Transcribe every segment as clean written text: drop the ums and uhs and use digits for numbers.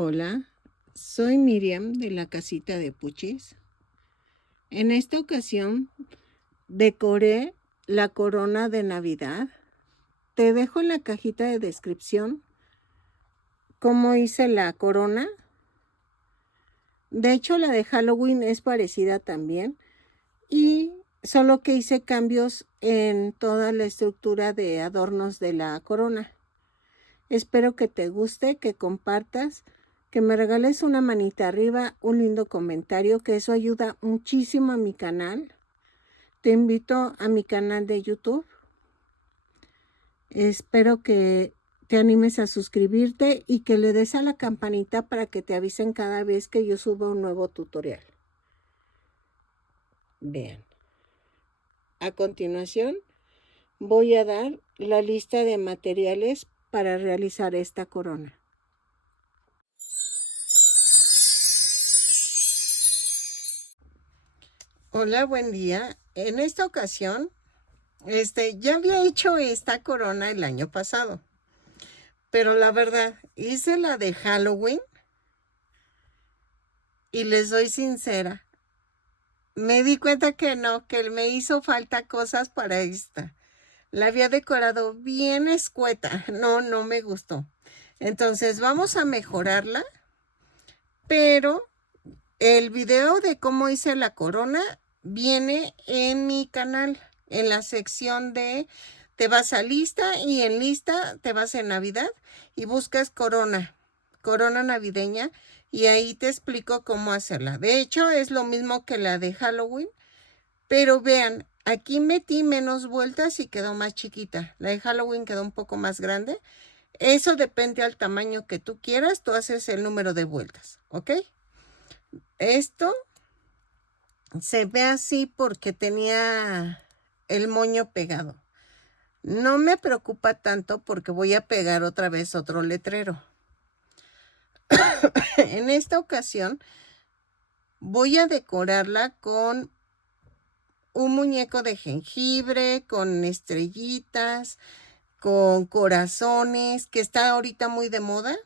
Hola, soy Miriam de la casita de Puchis. En esta ocasión decoré la corona de Navidad. Te dejo en la cajita de descripción cómo hice la corona. De hecho, la de Halloween es parecida también, y solo que hice cambios en toda la estructura de adornos de la corona. Espero que te guste, que compartas, que me regales una manita arriba, un lindo comentario, que eso ayuda muchísimo a mi canal. Te invito a mi canal de YouTube. Espero que te animes a suscribirte y que le des a la campanita para que te avisen cada vez que yo suba un nuevo tutorial. Bien. A continuación, voy a dar la lista de materiales para realizar esta corona. Hola, buen día. En esta ocasión, ya había hecho esta corona el año pasado, pero la verdad, hice la de Halloween y les soy sincera, me di cuenta que no, que me hizo falta cosas para esta. La había decorado bien escueta, no me gustó. Entonces vamos a mejorarla, pero el video de cómo hice la corona viene en mi canal, en la sección de te vas a lista, y en lista te vas en Navidad y buscas corona navideña, y ahí te explico cómo hacerla. De hecho, es lo mismo que la de Halloween, pero vean, aquí metí menos vueltas y quedó más chiquita. La de Halloween quedó un poco más grande. Eso depende al tamaño que tú quieras, tú haces el número de vueltas, ¿ok? Esto se ve así porque tenía el moño pegado. No me preocupa tanto porque voy a pegar otra vez otro letrero. En esta ocasión voy a decorarla con un muñeco de jengibre, con estrellitas, con corazones, que está ahorita muy de moda.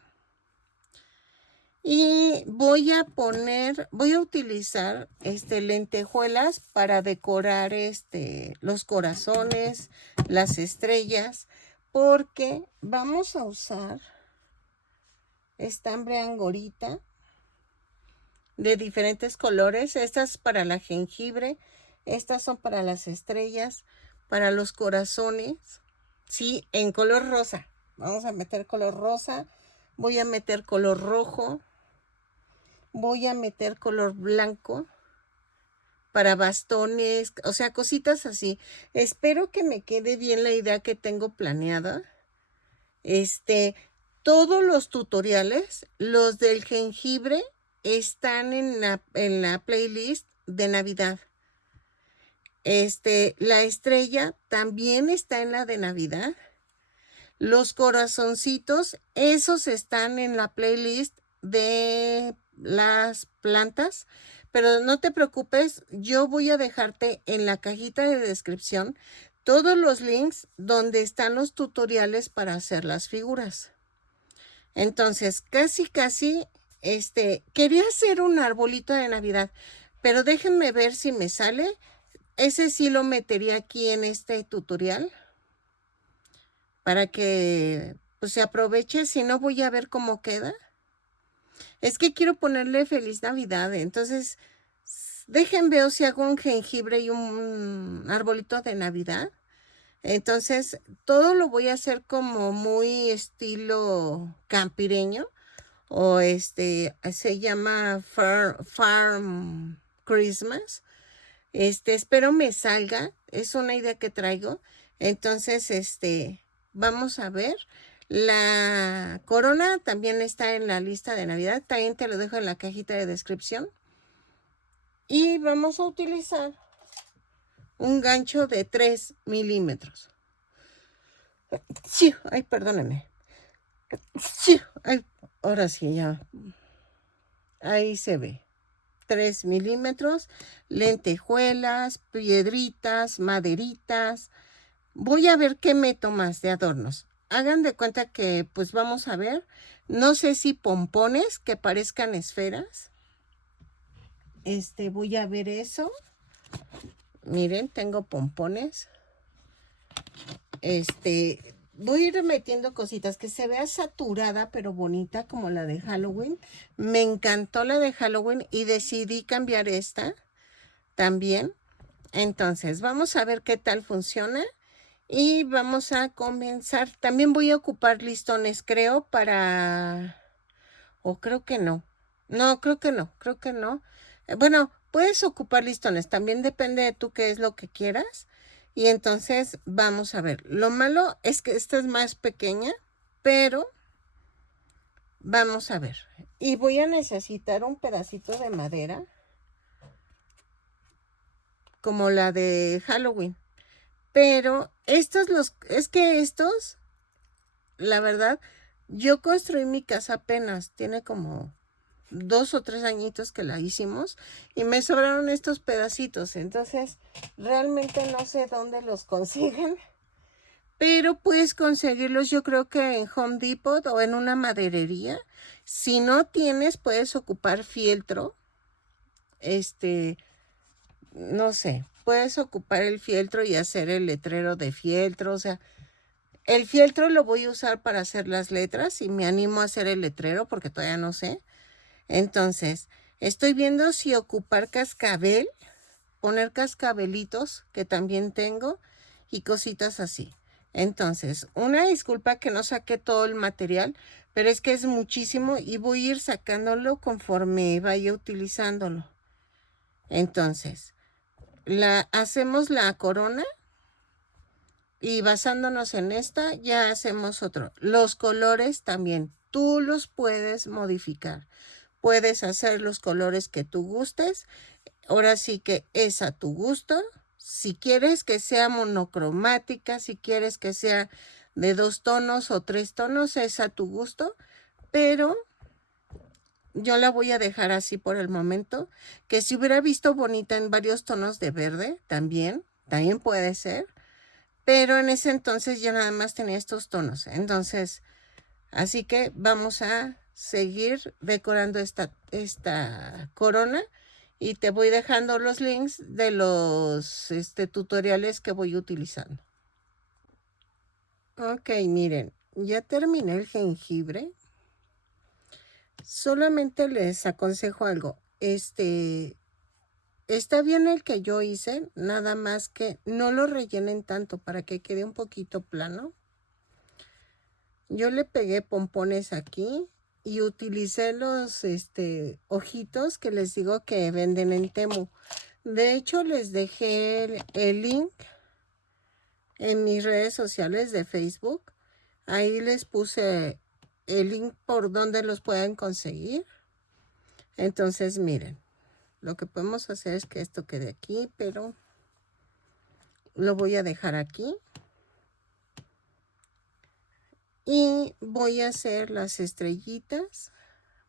Y voy a utilizar lentejuelas para decorar los corazones, las estrellas, porque vamos a usar estambre angorita de diferentes colores. Estas para la jengibre, estas son para las estrellas, para los corazones, sí, en color rosa. Vamos a meter color rosa, voy a meter color rojo, voy a meter color blanco para bastones, o sea, cositas así. Espero que me quede bien la idea que tengo planeada. Todos los tutoriales, los del jengibre, están en la playlist de Navidad. La estrella también está en la de Navidad. Los corazoncitos, esos están en la playlist de las plantas, pero no te preocupes, yo voy a dejarte en la cajita de descripción todos los links donde están los tutoriales para hacer las figuras. Entonces, casi, quería hacer un arbolito de Navidad, pero déjenme ver si me sale. Ese sí lo metería aquí en este tutorial para que pues, se aproveche. Si no, voy a ver cómo queda. Es que quiero ponerle Feliz Navidad, entonces dejen ver si hago un jengibre y un arbolito de Navidad. Entonces, todo lo voy a hacer como muy estilo campireño, o se llama Farm Christmas. Espero me salga, es una idea que traigo. Entonces, vamos a ver. La corona también está en la lista de Navidad, también te lo dejo en la cajita de descripción. Y vamos a utilizar un gancho de 3 milímetros. Sí, ay, perdónenme. Sí, ay, ahora sí, ya. Ahí se ve. 3 milímetros, lentejuelas, piedritas, maderitas. Voy a ver qué meto más de adornos. hagan de cuenta que pues vamos a ver, no sé si pompones que parezcan esferas. Voy a ver eso. Miren, tengo pompones. Voy a ir metiendo cositas que se vea saturada pero bonita como la de Halloween. Me encantó la de Halloween y decidí cambiar esta también. Entonces, vamos a ver qué tal funciona y vamos a comenzar. También voy a ocupar listones, creo, para... O creo que no. No, creo que no. Bueno, puedes ocupar listones, también depende de tú qué es lo que quieras. Y entonces vamos a ver. Lo malo es que esta es más pequeña, pero vamos a ver. Y voy a necesitar un pedacito de madera, como la de Halloween. Pero es que estos, la verdad, yo construí mi casa apenas, tiene como 2 o 3 añitos que la hicimos y me sobraron estos pedacitos, entonces realmente no sé dónde los consiguen, pero puedes conseguirlos yo creo que en Home Depot o en una maderería. Si no tienes, puedes ocupar fieltro, no sé, puedes ocupar el fieltro y hacer el letrero de fieltro, o sea, el fieltro lo voy a usar para hacer las letras y me animo a hacer el letrero porque todavía no sé. Entonces, estoy viendo si ocupar cascabel, poner cascabelitos que también tengo y cositas así. Entonces, una disculpa que no saqué todo el material, pero es que es muchísimo y voy a ir sacándolo conforme vaya utilizándolo. Entonces, hacemos la corona y basándonos en esta ya hacemos otro. Los colores también, tú los puedes modificar. Puedes hacer los colores que tú gustes. Ahora sí que es a tu gusto. Si quieres que sea monocromática, si quieres que sea de 2 tonos o 3 tonos, es a tu gusto. Pero yo la voy a dejar así por el momento. Que si hubiera visto bonita en varios tonos de verde, también puede ser. Pero en ese entonces yo nada más tenía estos tonos. Entonces, así que vamos a seguir decorando esta corona y te voy dejando los links de los tutoriales que voy utilizando. Ok, miren, ya terminé el jengibre. Solamente les aconsejo algo. Está bien el que yo hice, nada más que no lo rellenen tanto para que quede un poquito plano. Yo le pegué pompones aquí y utilicé los ojitos que les digo que venden en Temu. De hecho, les dejé el link en mis redes sociales de Facebook. Ahí les puse el link por donde los pueden conseguir. Entonces, miren, lo que podemos hacer es que esto quede aquí, pero lo voy a dejar aquí. Y voy a hacer las estrellitas.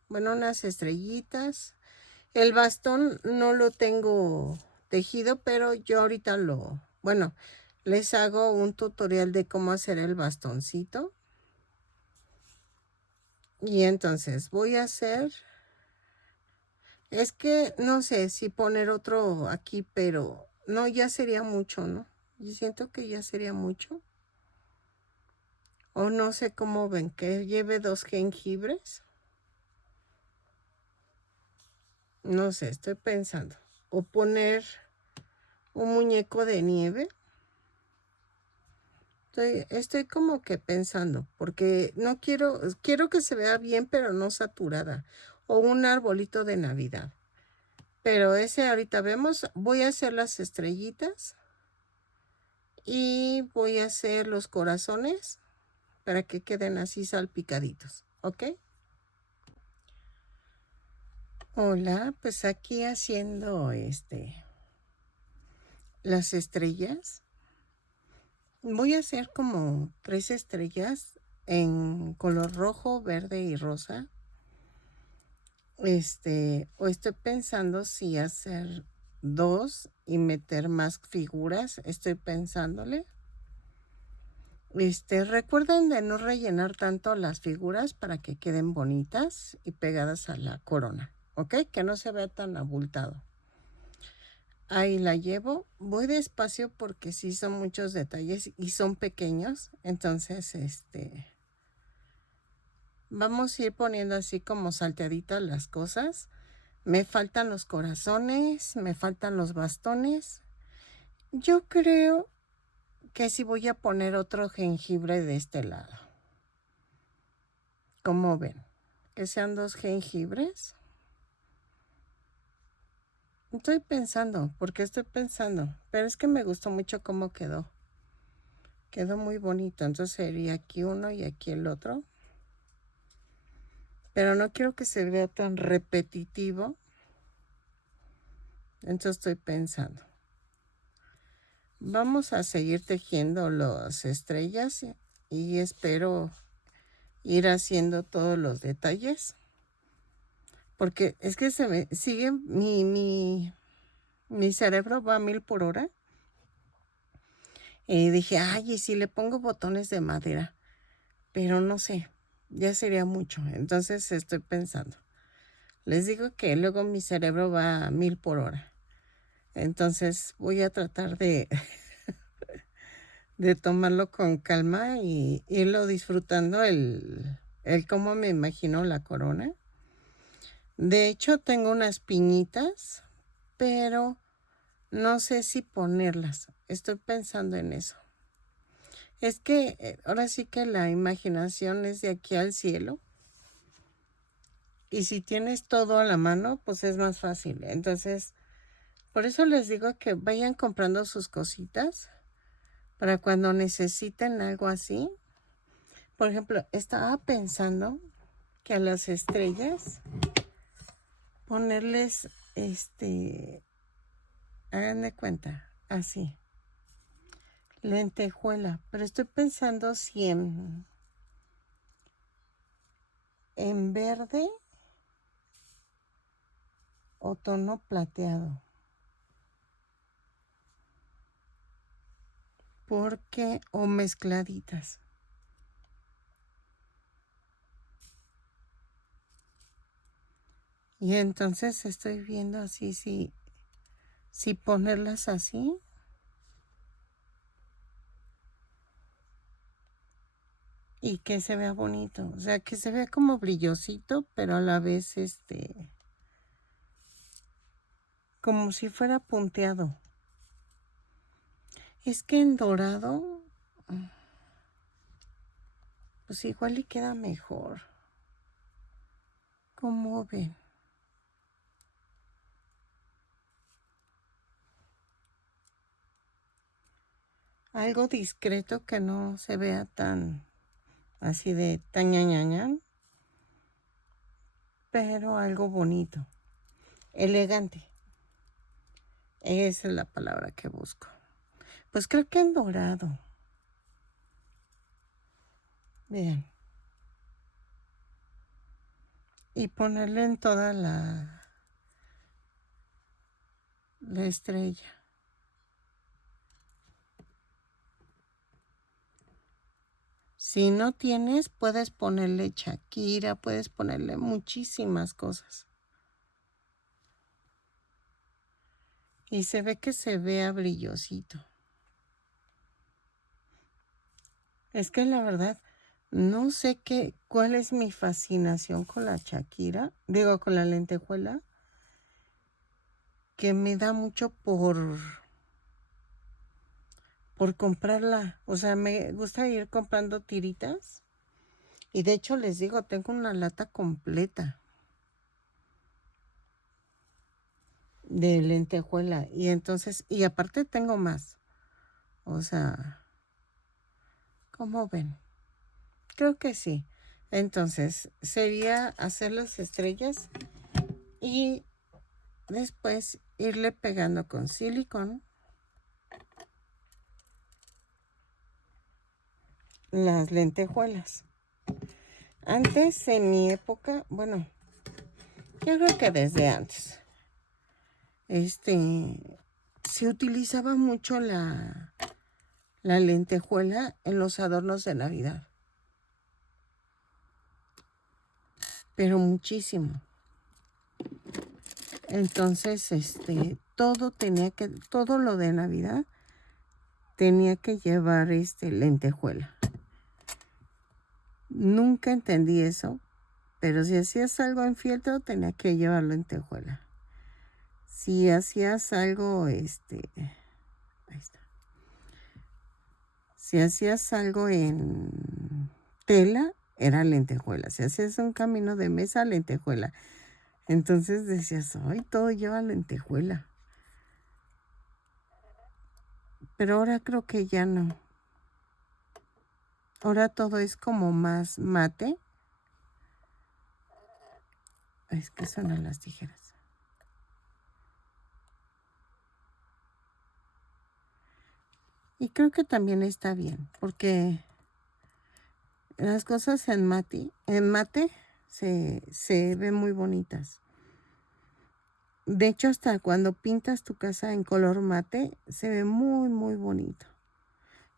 Bueno, unas estrellitas. El bastón no lo tengo tejido, pero yo ahorita bueno, les hago un tutorial de cómo hacer el bastoncito. Y entonces voy a hacer, es que no sé si poner otro aquí, pero no, ya sería mucho, ¿no? Yo siento que ya sería mucho. O no sé cómo ven, que lleve 2 jengibres. No sé, estoy pensando. O poner un muñeco de nieve. Estoy como que pensando, porque no quiero que se vea bien, pero no saturada. O un arbolito de Navidad. Pero ese ahorita vemos. Voy a hacer las estrellitas. Y voy a hacer los corazones para que queden así salpicaditos. ¿Ok? Hola, pues aquí haciendo las estrellas. Voy a hacer como 3 estrellas en color rojo, verde y rosa. O estoy pensando si hacer 2 y meter más figuras. Estoy pensándole. Recuerden de no rellenar tanto las figuras para que queden bonitas y pegadas a la corona, ¿ok? Que no se vea tan abultado. Ahí la llevo. Voy despacio porque sí son muchos detalles y son pequeños. Entonces, vamos a ir poniendo así como salteaditas las cosas. Me faltan los corazones, me faltan los bastones. Yo creo que sí voy a poner otro jengibre de este lado. ¿Cómo ven? Que sean 2 jengibres. Estoy pensando, pero es que me gustó mucho cómo quedó. Quedó muy bonito, entonces sería aquí uno y aquí el otro. Pero no quiero que se vea tan repetitivo. Entonces estoy pensando. Vamos a seguir tejiendo las estrellas y espero ir haciendo todos los detalles. Porque es que se me sigue mi cerebro va a 1000 por hora. Y dije, ay, y si le pongo botones de madera. Pero no sé, ya sería mucho. Entonces estoy pensando. Les digo que luego mi cerebro va a 1000 por hora. Entonces voy a tratar de tomarlo con calma y irlo disfrutando el cómo me imagino la corona. De hecho, tengo unas piñitas, pero no sé si ponerlas. Estoy pensando en eso. Es que ahora sí que la imaginación es de aquí al cielo. Y si tienes todo a la mano, pues es más fácil. Entonces, por eso les digo que vayan comprando sus cositas para cuando necesiten algo así. Por ejemplo, estaba pensando que a las estrellas ponerles, hagan de cuenta, así, lentejuela. Pero estoy pensando si en verde o tono plateado. Porque, o mezcladitas. Y entonces estoy viendo así, si ponerlas así. Y que se vea bonito. O sea, que se vea como brillosito, pero a la vez, como si fuera punteado. Es que en dorado, pues igual le queda mejor. ¿Cómo ven? Algo discreto que no se vea tan así de tañañañan, pero algo bonito, elegante. Esa es la palabra que busco. Pues creo que en dorado. Vean. Y ponerle en toda la estrella. Si no tienes, puedes ponerle Shakira, puedes ponerle muchísimas cosas. Y se ve que se vea brillosito. Es que la verdad, no sé cuál es mi fascinación con la Shakira, digo, con la lentejuela, que me da mucho por comprarla. O sea, me gusta ir comprando tiritas. Y de hecho les digo, tengo una lata completa de lentejuela. Y entonces, y aparte tengo más. O sea, ¿cómo ven? Creo que sí. Entonces, sería hacer las estrellas y después irle pegando con silicón las lentejuelas. Antes, en mi época, bueno, yo creo que desde antes, se utilizaba mucho la lentejuela en los adornos de Navidad. Pero muchísimo. Entonces, todo lo de Navidad tenía que llevar lentejuela. Nunca entendí eso, pero si hacías algo en fieltro, tenía que llevar lentejuela. Si hacías algo, ahí está. Si hacías algo en tela, era lentejuela. Si hacías un camino de mesa, lentejuela. Entonces decías, ay, todo lleva lentejuela. Pero ahora creo que ya no. Ahora todo es como más mate. Es que son las tijeras. Y creo que también está bien, porque las cosas en mate se ven muy bonitas. De hecho, hasta cuando pintas tu casa en color mate, se ve muy, muy bonito.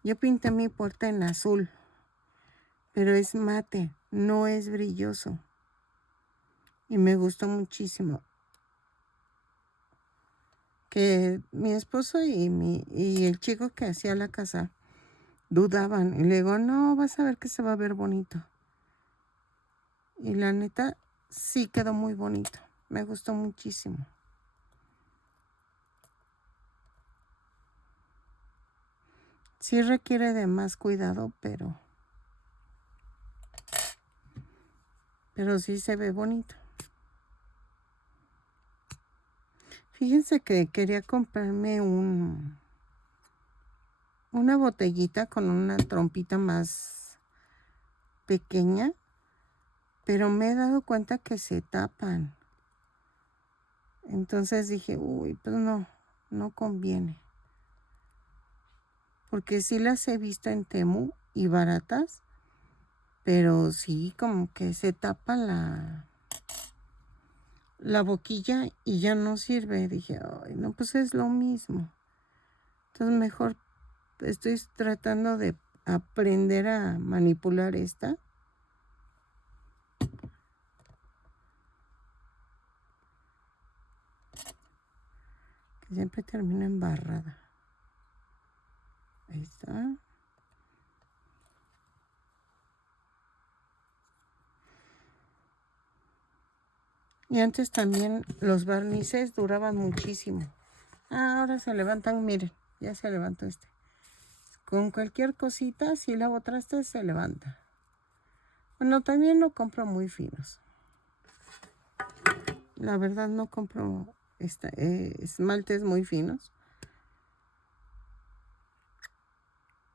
Yo pinté mi puerta en azul, pero es mate, no es brilloso. Y me gustó muchísimo. Que mi esposo y el chico que hacía la casa dudaban. Y le digo, no, vas a ver que se va a ver bonito. Y la neta, sí quedó muy bonito. Me gustó muchísimo. Sí requiere de más cuidado, pero sí se ve bonito. Fíjense que quería comprarme una botellita con una trompita más pequeña, pero me he dado cuenta que se tapan. Entonces dije, uy, pues no conviene. Porque sí las he visto en Temu y baratas, pero sí como que se tapa la boquilla y ya no sirve. Dije, ay, no, pues es lo mismo. Entonces mejor estoy tratando de aprender a manipular esta. Que siempre termina embarrada. Ahí está. Y antes también los barnices duraban muchísimo. Ahora se levantan, miren, ya se levantó este. Con cualquier cosita, si la botaste, se levanta. Bueno, también no compro muy finos. La verdad no compro esmaltes muy finos.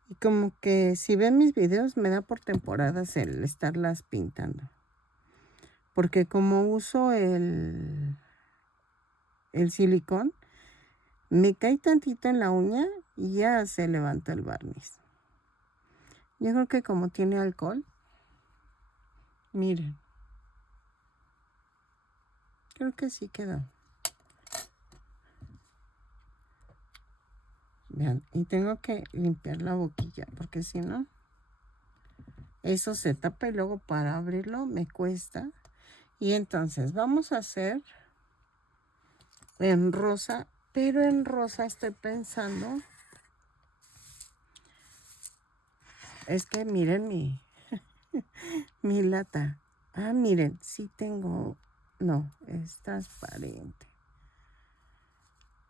Y como que si ven mis videos, me da por temporadas el estarlas pintando. Porque como uso el silicón, me cae tantito en la uña y ya se levanta el barniz. Yo creo que como tiene alcohol, miren. Creo que sí quedó. Vean, y tengo que limpiar la boquilla, porque si no, eso se tapa y luego para abrirlo me cuesta. Y entonces vamos a hacer en rosa, pero en rosa estoy pensando, es que miren mi lata. Ah, miren, sí tengo, no, es transparente.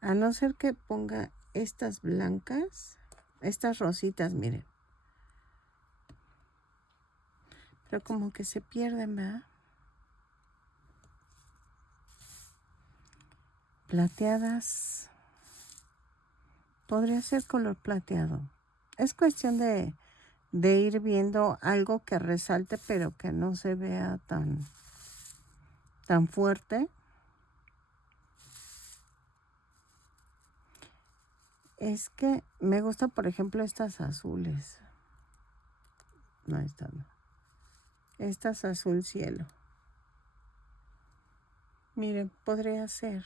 A no ser que ponga estas blancas, estas rositas, miren. Pero como que se pierden, ¿verdad? Plateadas. Podría ser color plateado. Es cuestión de ir viendo algo que resalte, pero que no se vea tan fuerte. Es que me gusta, por ejemplo, estas azules. No, estas no. Estas azul cielo. Miren, podría ser.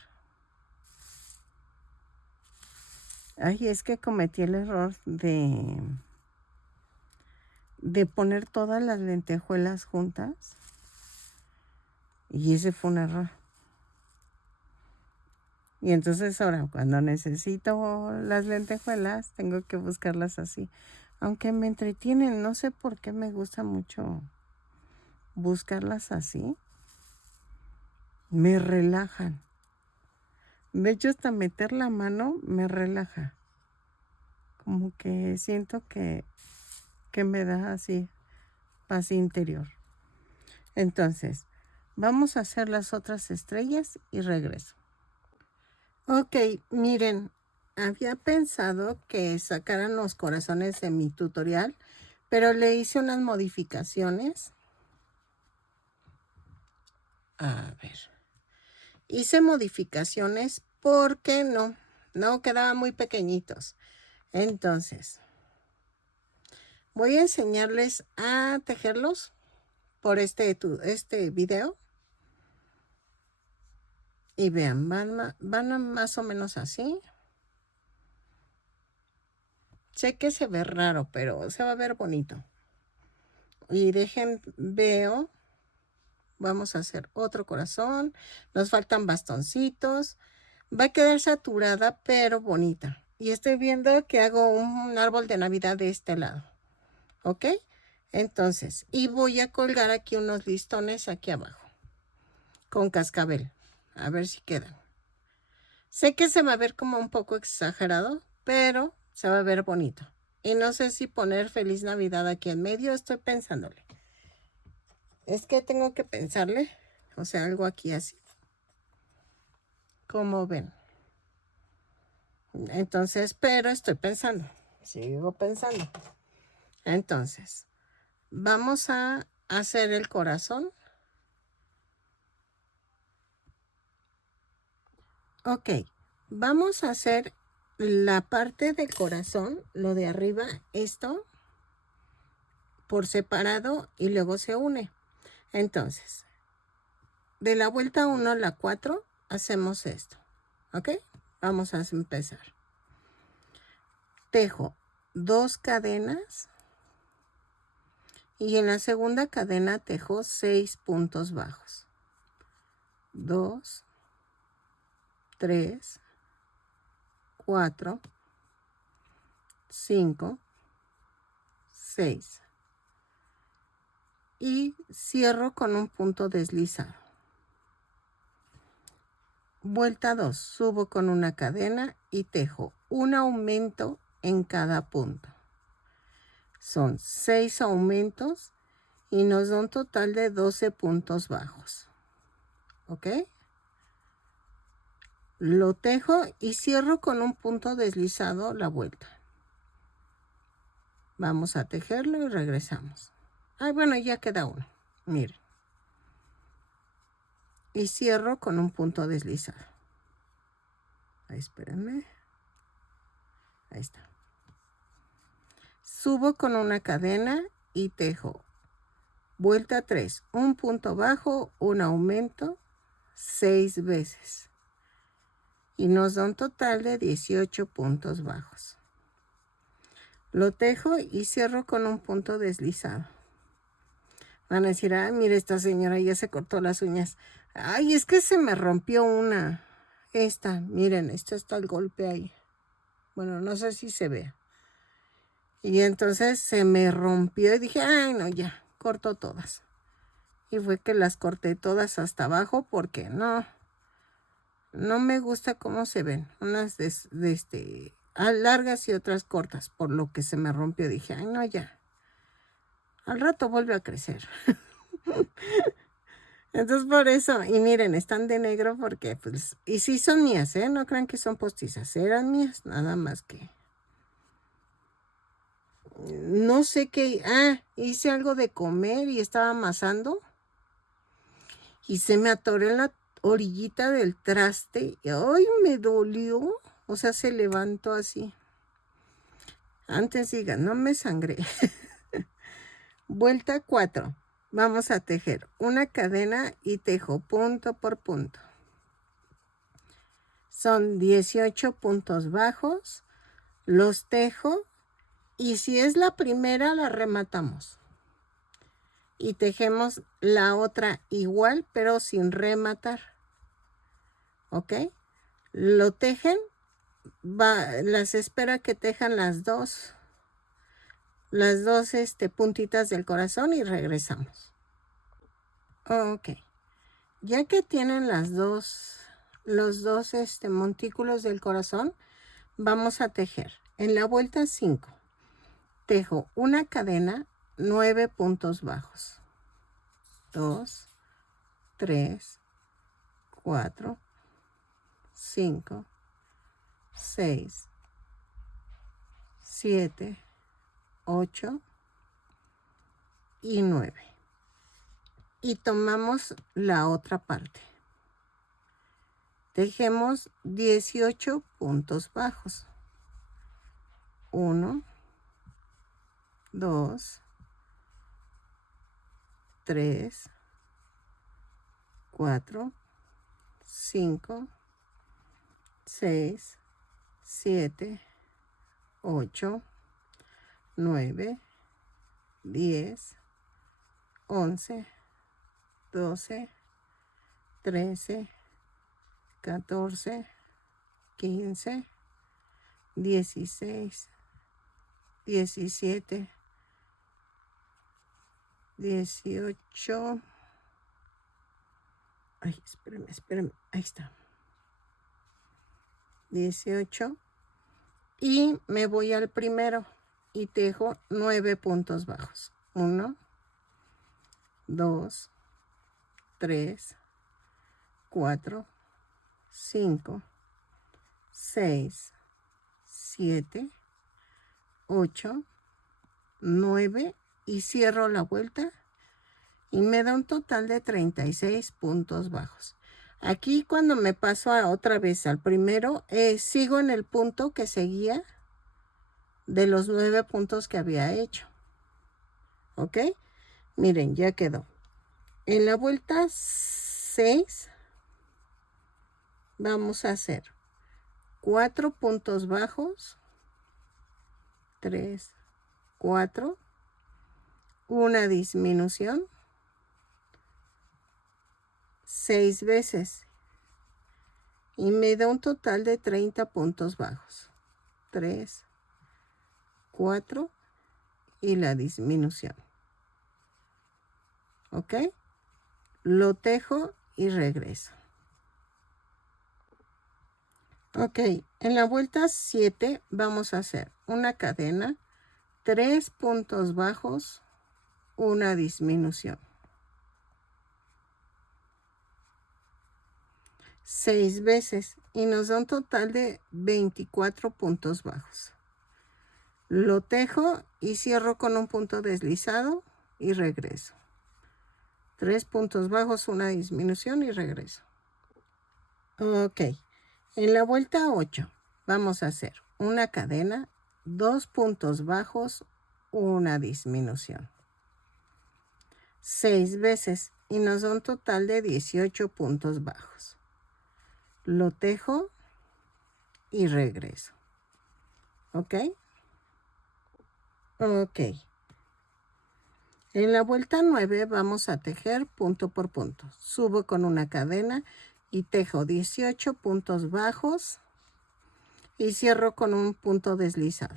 Ay, es que cometí el error de poner todas las lentejuelas juntas. Y ese fue un error. Y entonces ahora cuando necesito las lentejuelas, tengo que buscarlas así. Aunque me entretienen, no sé por qué me gusta mucho buscarlas así. Me relajan. De hecho, hasta meter la mano me relaja. Como que siento que me da así paz interior. Entonces, vamos a hacer las otras estrellas y regreso. Ok, miren, había pensado que sacaran los corazones de mi tutorial, pero le hice unas modificaciones. A ver. Hice modificaciones porque no quedaban muy pequeñitos. Entonces, voy a enseñarles a tejerlos por este video. Y vean, van más o menos así. Sé que se ve raro, pero se va a ver bonito. Y veo. Vamos a hacer otro corazón. Nos faltan bastoncitos. Va a quedar saturada, pero bonita. Y estoy viendo que hago un árbol de Navidad de este lado. ¿Ok? Entonces, y voy a colgar aquí unos listones aquí abajo. Con cascabel. A ver si quedan. Sé que se va a ver como un poco exagerado, pero se va a ver bonito. Y no sé si poner Feliz Navidad aquí en medio. Estoy pensándole. Es que tengo que pensarle. O sea, algo aquí así. Como ven. Entonces, pero estoy pensando. Sigo pensando. Entonces, vamos a hacer el corazón. Ok, vamos a hacer la parte del corazón, lo de arriba, esto, por separado y luego se une. Entonces, de la vuelta 1 a la 4, hacemos esto. ¿Ok? Vamos a empezar. Tejo 2 cadenas y en la segunda cadena tejo 6 puntos bajos. 2, 3, 4, 5, 6. Y cierro con un punto deslizado. Vuelta 2, subo con una cadena y tejo un aumento en cada punto. Son 6 aumentos y nos da un total de 12 puntos bajos. ¿Ok? Lo tejo y cierro con un punto deslizado la vuelta. Vamos a tejerlo y regresamos. Ay, bueno, ya queda uno. Miren. Y cierro con un punto deslizado. Ahí, espérenme. Ahí está. Subo con una cadena y tejo. Vuelta 3, un punto bajo, un aumento, 6 veces. Y nos da un total de 18 puntos bajos. Lo tejo y cierro con un punto deslizado. Van a decir, ah, mire, esta señora ya se cortó las uñas. Ay, es que se me rompió una. Esta, miren, esta está el golpe ahí. Bueno, no sé si se ve. Y entonces se me rompió y dije, ay, no, ya, corto todas. Y fue que las corté todas hasta abajo porque no me gusta cómo se ven. Unas largas y otras cortas, por lo que se me rompió. Dije, ay, no, ya. Al rato vuelve a crecer. Entonces por eso, y miren, están de negro porque, pues, y sí son mías, ¿eh? No crean que son postizas, eran mías, nada más que. No sé qué, hice algo de comer y estaba amasando. Y se me atoró en la orillita del traste. Y ¡ay, me dolió! O sea, se levantó así. Antes digan, no me sangré. Vuelta 4. Vamos a tejer una cadena y tejo punto por punto. Son 18 puntos bajos. Los tejo y si es la primera la rematamos. Y tejemos la otra igual pero sin rematar. ¿Ok? Lo tejen, las espera que tejan las dos puntitas del corazón y regresamos. Ok. Ya que tienen los dos montículos del corazón, vamos a tejer. En la vuelta 5, tejo una cadena, 9 puntos bajos. 2, 3, 4, 5, 6, 7, 8 y 9. Y tomamos la otra parte. Tejemos 18 puntos bajos. 1, 2, 3, 4, 5, 6, 7, 8, 9, 10, 11, 12, 13, 14, 15, 16, 17, 18. Ay, espérame. Ahí está. 18. Y me voy al primero y tejo 9 puntos bajos. 1, 2, 3, 4, 5, 6, 7, 8, 9 y cierro la vuelta y me da un total de 36 puntos bajos. Aquí cuando me paso otra vez al primero, sigo en el punto que seguía de los 9 puntos que había hecho. ¿Ok? Miren, ya quedó. En la vuelta 6 vamos a hacer 4 puntos bajos, 3, 4, una disminución, 6 veces y me da un total de 30 puntos bajos. 3, 4 y la disminución. ¿Ok? Lo tejo y regreso. Ok, en la vuelta 7 vamos a hacer una cadena, 3 puntos bajos, una disminución. 6 veces y nos da un total de 24 puntos bajos. Lo tejo y cierro con un punto deslizado y regreso. 3 puntos bajos, una disminución y regreso. Ok, en la vuelta 8 vamos a hacer una cadena, 2 puntos bajos, una disminución. 6 veces y nos da un total de 18 puntos bajos. Lo tejo y regreso. ¿Ok? Ok. En la vuelta 9 vamos a tejer punto por punto. Subo con una cadena y tejo 18 puntos bajos y cierro con un punto deslizado.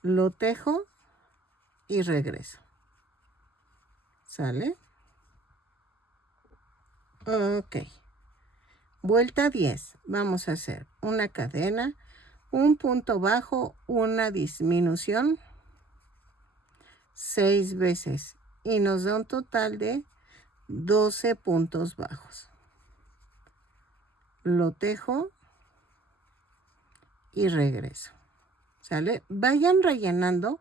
Lo tejo y regreso. ¿Sale? Ok. Vuelta 10. Vamos a hacer una cadena, un punto bajo, una disminución, 6 veces y nos da un total de 12 puntos bajos. Lo tejo y regreso. ¿Sale? Vayan rellenando,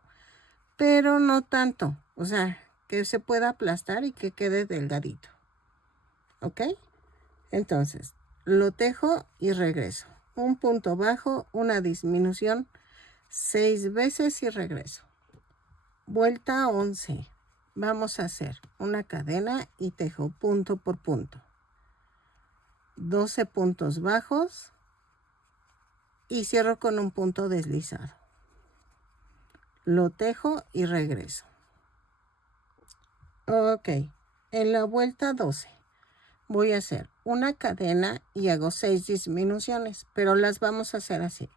pero no tanto. O sea, que se pueda aplastar y que quede delgadito. ¿Ok? Entonces, lo tejo y regreso. Un punto bajo, una disminución, 6 veces y regreso. Vuelta 11. Vamos a hacer una cadena y tejo punto por punto. 12 puntos bajos y cierro con un punto deslizado. Lo tejo y regreso. Ok, en la vuelta 12 voy a hacer una cadena y hago 6 disminuciones, pero las vamos a hacer así.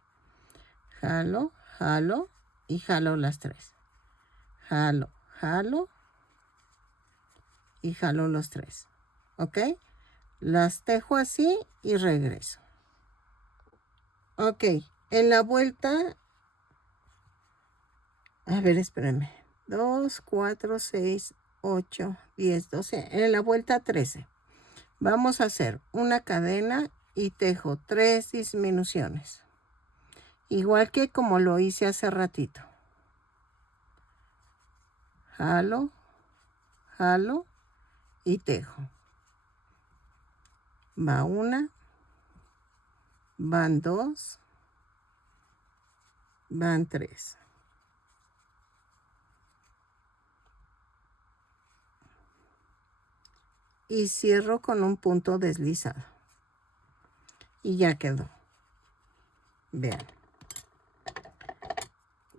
Jalo, jalo y jalo las 3. Jalo, jalo y jalo los 3. ¿Ok? Las tejo así y regreso. Ok, en la vuelta, a ver, espérenme. 2, 4, 6, 8, 10, 12. En la vuelta 13. Vamos a hacer una cadena y tejo 3 disminuciones. Igual que como lo hice hace ratito. Jalo, jalo y tejo. Va una, van 2, van 3. Y cierro con un punto deslizado. Y ya quedó. Vean.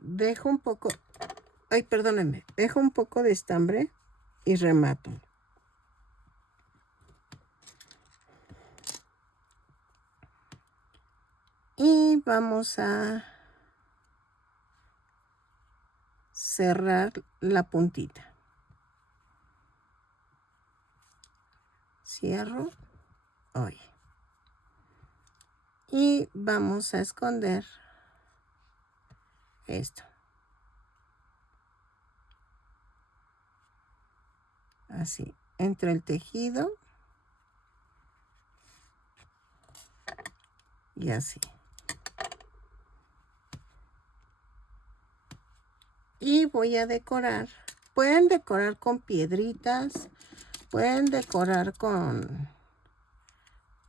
Dejo un poco, ay, perdónenme, dejo un poco de estambre y remato. Y vamos a cerrar la puntita. Cierro hoy. Y vamos a esconder esto. Así, entre el tejido y así. Y voy a decorar. Pueden decorar con piedritas, pueden decorar con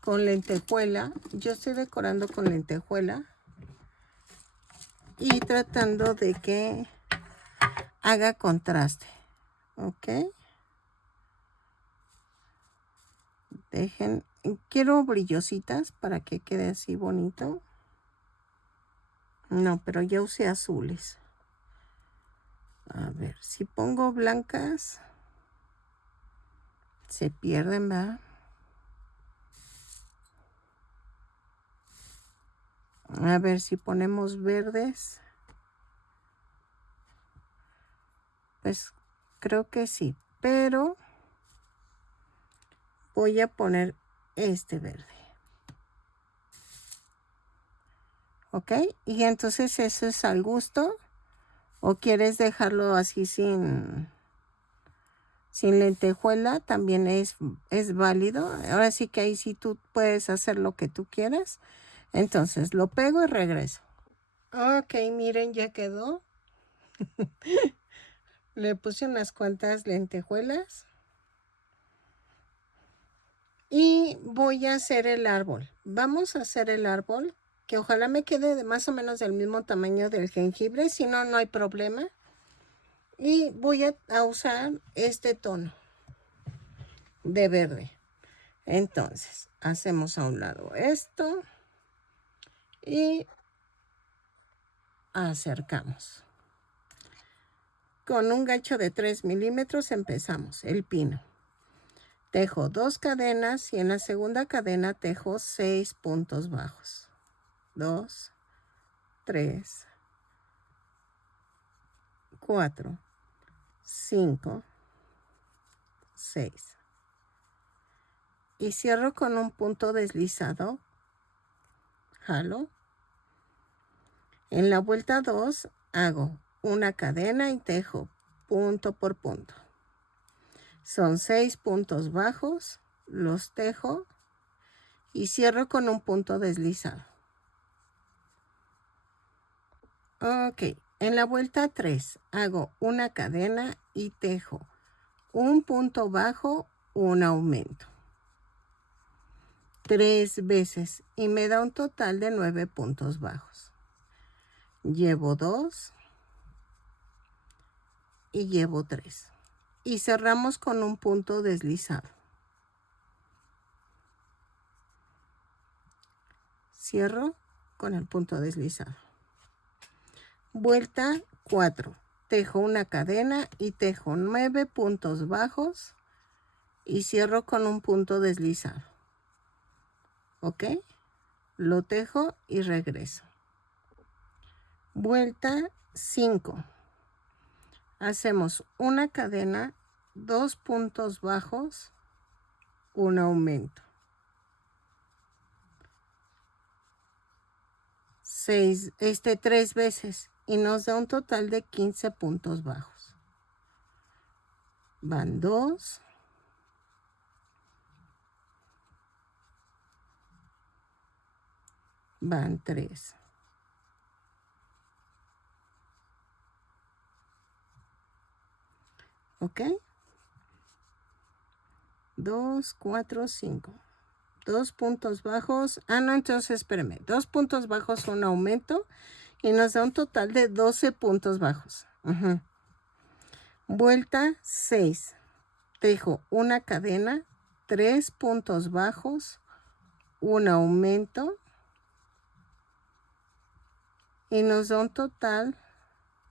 lentejuela. Yo estoy decorando con lentejuela y tratando de que haga contraste. ¿Ok? Dejen, quiero brillositas para que quede así bonito. No, pero ya usé azules. A ver, si pongo blancas, se pierden, ¿verdad? A ver, si ponemos verdes, pues creo que sí, pero voy a poner este verde. ¿Ok? Y entonces eso es al gusto. ¿O quieres dejarlo así sin lentejuela? También es válido. Ahora sí que ahí sí tú puedes hacer lo que tú quieras. Entonces lo pego y regreso. Ok, miren, ya quedó. Le puse unas cuantas lentejuelas. Y voy a hacer el árbol. Vamos a hacer el árbol, que ojalá me quede de más o menos del mismo tamaño del jengibre. Si no, no hay problema. Y voy a usar este tono de verde. Entonces, hacemos a un lado esto y acercamos. Con un gancho de 3 milímetros empezamos el pino. Tejo 2 cadenas y en la segunda cadena tejo 6 puntos bajos. 2, 3, 4, 5, 6. Y cierro con un punto deslizado. Jalo. En la vuelta 2 hago una cadena y tejo punto por punto. Son 6 puntos bajos, los tejo y cierro con un punto deslizado. Ok, en la vuelta 3 hago una cadena y tejo un punto bajo, un aumento. 3 veces y me da un total de 9 puntos bajos. Llevo 2 y llevo 3. Y cerramos con un punto deslizado. Cierro con el punto deslizado. Vuelta 4. Tejo una cadena y tejo 9 puntos bajos y cierro con un punto deslizado. ¿Ok? Lo tejo y regreso. Vuelta 5. Hacemos una cadena, 2 puntos bajos, un aumento. 3 veces y nos da un total de 15 puntos bajos. Van 2. Van 3. ¿Ok? 2, 4, 5. 2 puntos bajos. No, entonces espérame. 2 puntos bajos, un aumento. Y nos da un total de 12 puntos bajos. Vuelta 6. Tejo una cadena, 3 puntos bajos, un aumento. Y nos da un total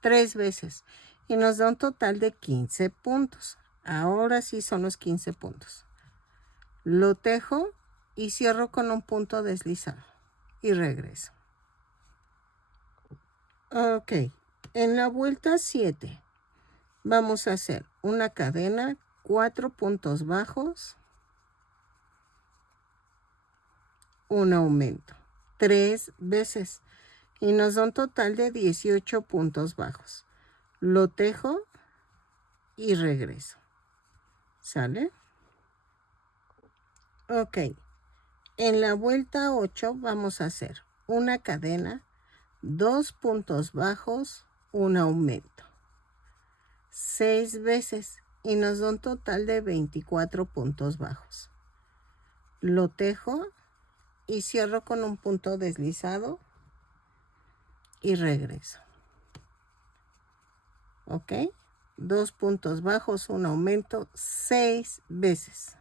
3 veces. Y nos da un total de 15 puntos. Ahora sí son los 15 puntos. Lo tejo y cierro con un punto deslizado. Y regreso. Ok. En la vuelta 7 vamos a hacer una cadena, 4 puntos bajos, un aumento. 3 veces. Y nos da un total de 18 puntos bajos. Lo tejo y regreso. ¿Sale? Ok. En la vuelta 8 vamos a hacer una cadena, 2 puntos bajos, un aumento. 6 veces y nos da un total de 24 puntos bajos. Lo tejo y cierro con un punto deslizado y regreso. ¿Ok? 2 puntos bajos, un aumento, 6 veces.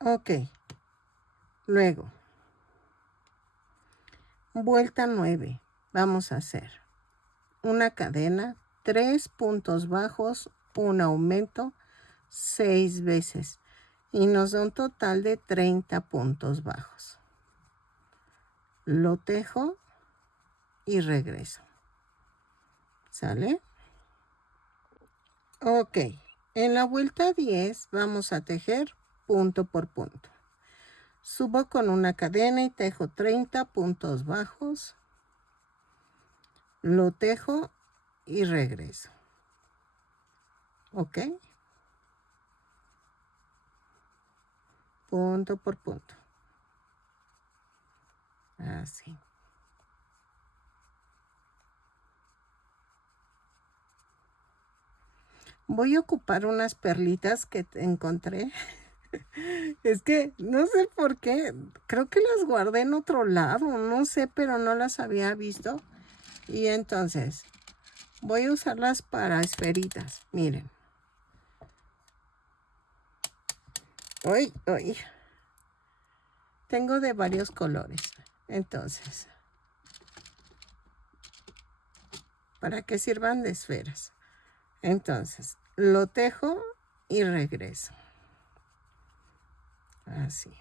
Ok. Luego, vuelta 9. Vamos a hacer una cadena, 3 puntos bajos, un aumento, 6 veces. Y nos da un total de 30 puntos bajos. Lo tejo y regreso. ¿Sale? Ok. En la vuelta 10 vamos a tejer punto por punto. Subo con una cadena y tejo 30 puntos bajos. Lo tejo y regreso. ¿Ok? Punto por punto. Así. Voy a ocupar unas perlitas que encontré. Es que no sé por qué. Creo que las guardé en otro lado. No sé, pero no las había visto. Y entonces voy a usarlas para esferitas. Miren. Uy, uy. Tengo de varios colores. Entonces, para que sirvan de esferas. Entonces, lo tejo y regreso. Así.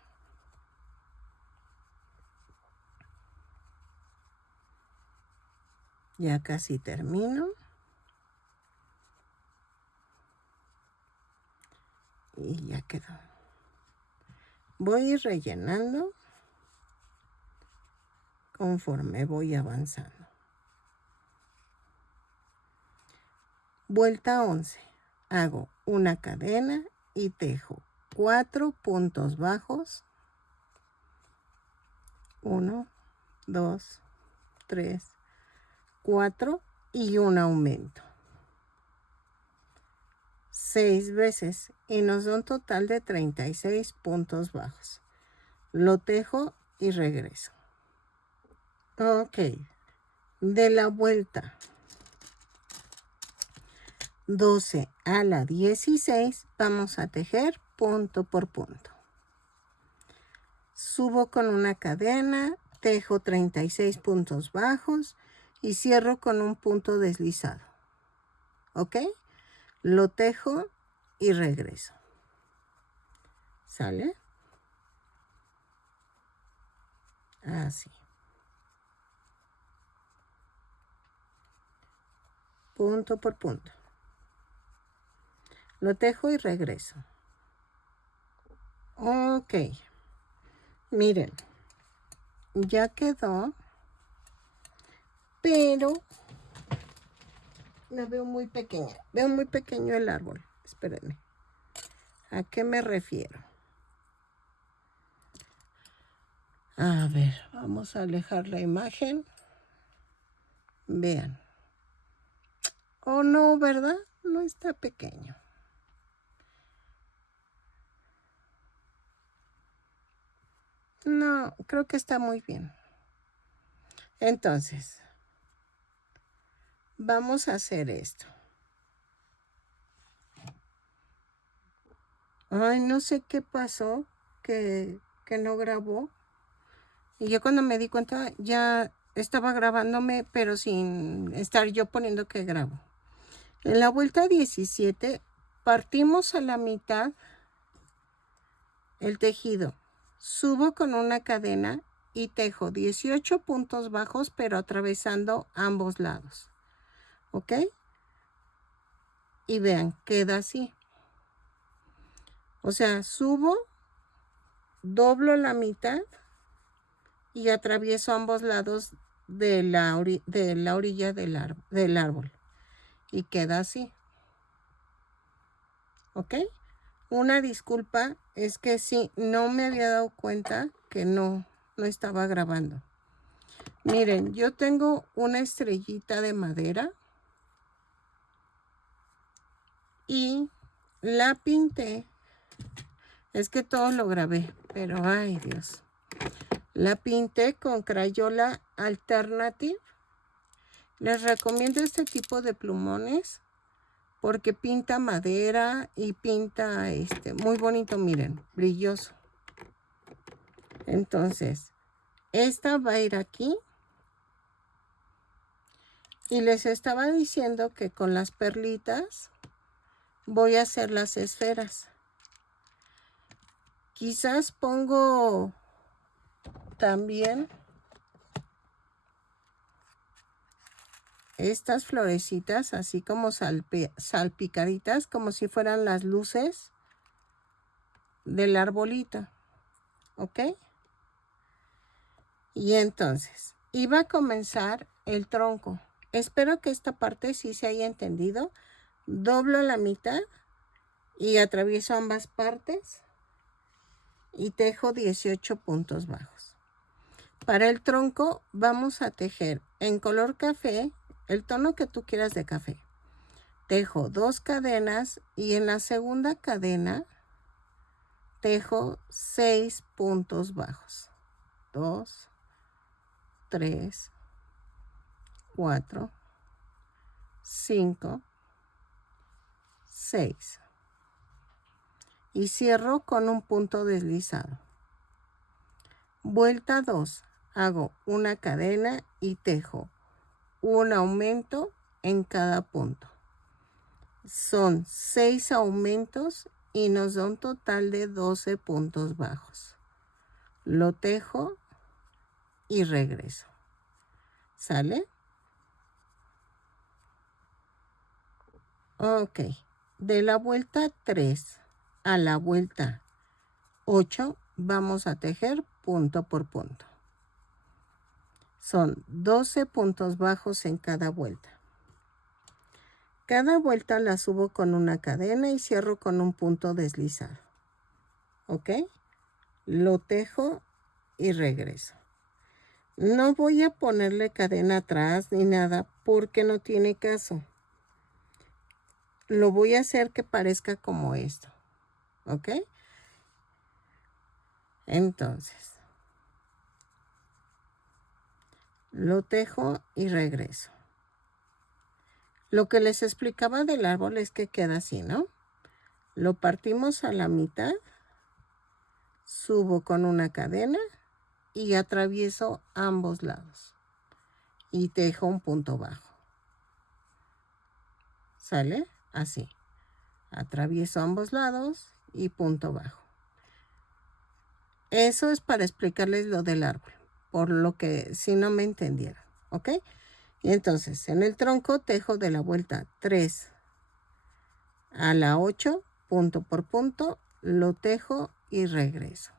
Ya casi termino. Y ya quedó. Voy a ir rellenando conforme voy avanzando. Vuelta 11. Hago una cadena y tejo 4 puntos bajos. 1, 2, 3, 4 y un aumento. 6 veces y nos da un total de 36 puntos bajos. Lo tejo y regreso. Ok. De la vuelta 12 a la 16 vamos a tejer punto por punto. Subo con una cadena tejo 36 puntos bajos y cierro con un punto deslizado. ¿Ok? Lo tejo y regreso. ¿Sale? Así. Punto por punto. Lo tejo y regreso. Ok. Miren. Ya quedó. Pero la veo muy pequeña. Veo muy pequeño el árbol. Espérenme. ¿A qué me refiero? A ver, vamos a alejar la imagen. Vean. Oh, no, ¿verdad? No está pequeño. No, creo que está muy bien. Entonces, vamos a hacer esto. Ay, no sé qué pasó, que no grabó. Y yo cuando me di cuenta ya estaba grabándome, pero sin estar yo poniendo que grabo. En la vuelta 17 partimos a la mitad el tejido. Subo con una cadena y tejo 18 puntos bajos, pero atravesando ambos lados. ¿Ok? Y vean, queda así. O sea, subo, doblo la mitad y atravieso ambos lados de la orilla del árbol. Y queda así. ¿Ok? Una disculpa, es que sí, no me había dado cuenta que no estaba grabando. Miren, yo tengo una estrellita de madera y la pinté. Es que todo lo grabé, pero ay Dios. La pinté con Crayola Alternative. Les recomiendo este tipo de plumones porque pinta madera y pinta muy bonito, miren, brilloso. Entonces, esta va a ir aquí. Y les estaba diciendo que con las perlitas voy a hacer las esferas. Quizás pongo también estas florecitas así como salpicaditas, como si fueran las luces del arbolito. ¿Ok? Y entonces, iba a comenzar el tronco. Espero que esta parte sí se haya entendido. Doblo la mitad y atravieso ambas partes y tejo 18 puntos bajos. Para el tronco vamos a tejer en color café, el tono que tú quieras de café. Tejo 2 cadenas y en la segunda cadena tejo 6 puntos bajos. 2, 3, 4, 5, 6. Y cierro con un punto deslizado. Vuelta 2. Hago una cadena y tejo un aumento en cada punto. Son 6 aumentos y nos da un total de 12 puntos bajos. Lo tejo y regreso. ¿Sale? Ok. De la vuelta 3 a la vuelta 8 vamos a tejer punto por punto. Son 12 puntos bajos en cada vuelta. Cada vuelta la subo con una cadena y cierro con un punto deslizado. ¿Ok? Lo tejo y regreso. No voy a ponerle cadena atrás ni nada porque no tiene caso. Lo voy a hacer que parezca como esto. ¿Ok? Entonces, lo tejo y regreso. Lo que les explicaba del árbol es que queda así, ¿no? Lo partimos a la mitad, subo con una cadena y atravieso ambos lados y tejo un punto bajo. ¿Sale? Así. Atravieso ambos lados y punto bajo. Eso es para explicarles lo del árbol, por lo que si no me entendieron, ¿ok? Y entonces en el tronco tejo de la vuelta 3 a la 8, punto por punto, lo tejo y regreso.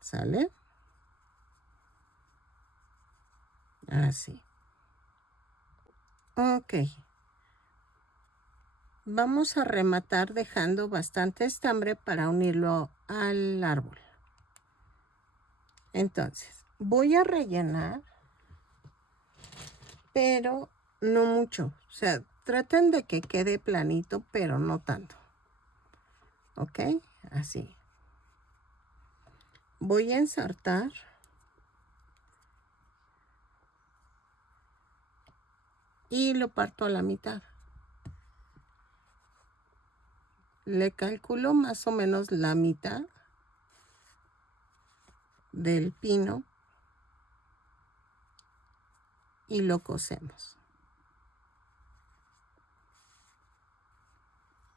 ¿Sale? Así. Ok. Vamos a rematar dejando bastante estambre para unirlo al árbol. Entonces, voy a rellenar, pero no mucho. O sea, traten de que quede planito, pero no tanto. ¿Ok? Así. Voy a ensartar. Y lo parto a la mitad. Le calculo más o menos la mitad del pino y lo cosemos.